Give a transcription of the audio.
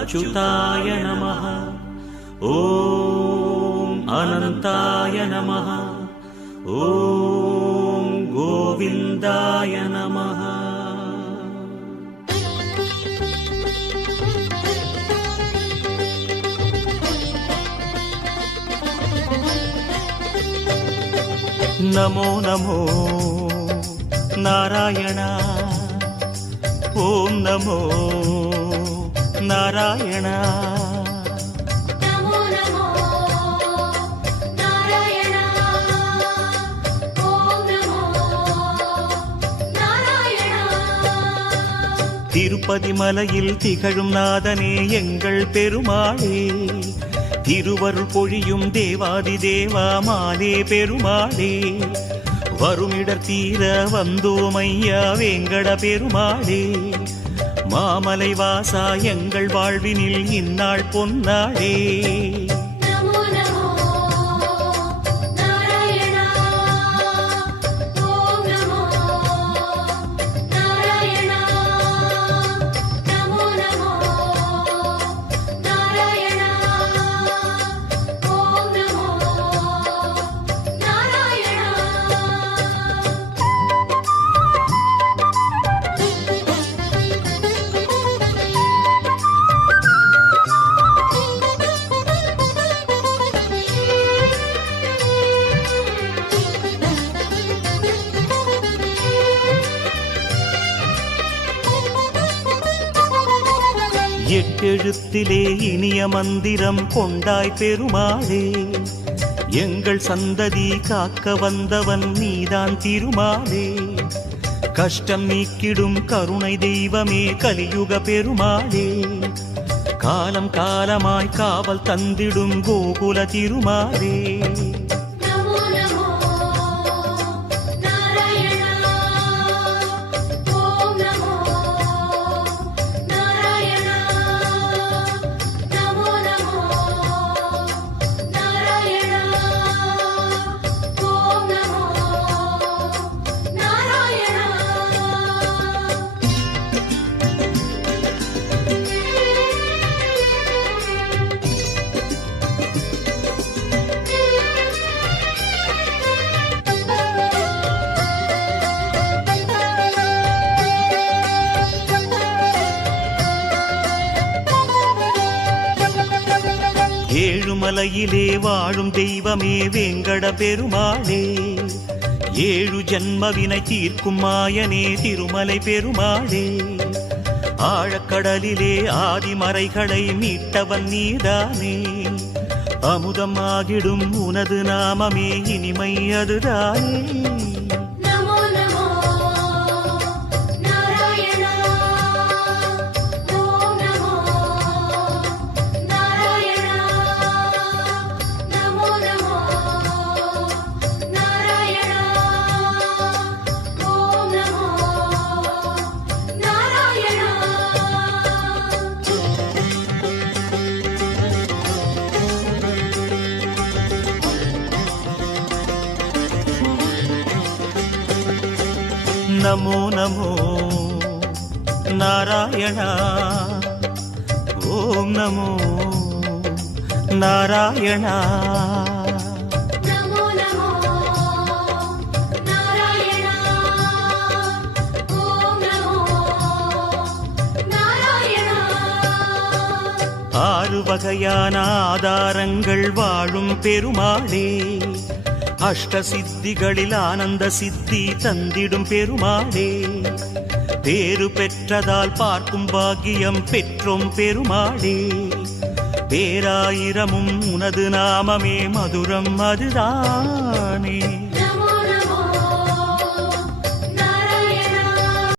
अच्युताय नमः। ॐ अनन्ताय नमः। ॐ गोविन्दाय नमः। नमो नमो नारायण। ॐ नमो नारायण। नमो नमो नारायण। ॐ नमो नारायण। திருப்பதி மலையில் திகழும் நாதனே எங்கள் பெருமாளே, திருவருள் பொழியும் தேவாதி தேவா மாலே பெருமாளே, வருமிடர் தீர வந்தோமையா வேங்கட பெருமாளே, மாமலை வாசா எங்கள் வாழ்வினில் இந்நாள் பொன்னாளே. नमो नमो नारायण। ॐ नमो नारायण। नमो नमो नारायण। ॐ नमो नारायण। எட்டெழுத்திலே இனிய மந்திரம் கொண்டாய் பெருமாளே, எங்கள் சந்ததி காக்க வந்தவன் நீதான் திருமாலே, கஷ்டம் நீக்கிடும் கருணை தெய்வமே கலியுக பெருமாளே, காலம் காலமாய் காவல் தந்திடும் கோகுல திருமாலே. नमो नमो नारायण। ॐ नमो नारायण। नमो नमो नारायण। ॐ नमो नारायण। ஏழுமலையிலே வாழும் தெய்வமே வேங்கட பெருமாளே, ஏழு ஜன்மவினை தீர்க்கும் மாயனே திருமலை பெருமாளே, ஆழக்கடலிலே ஆதிமறைகளை மீட்டவன் நீதானே, அமுதம் ஆகிடும் உனது நாமமே இனிமை அதுதானே. नमो नमो नारायण। ॐ नमो नारायण। नमो नमो नारायण। ॐ नमो नारायण। नमो नमो नारायण। ॐ नमो नारायण। नमो नमो नारायण। ॐ नमो नारायण। ஆறு வகையான ஆதாரங்கள் வாழும் பெருமாளே, அஷ்ட சித்திகளில் ஆனந்த சித்தி தந்திடும் பெருமாளே, பேறு பெற்றதால் பார்க்கும் பாக்கியம் பெற்றோம் பெருமாளே, பேராயிரமும் உனது நாமமே மதுரம் அதுதானே.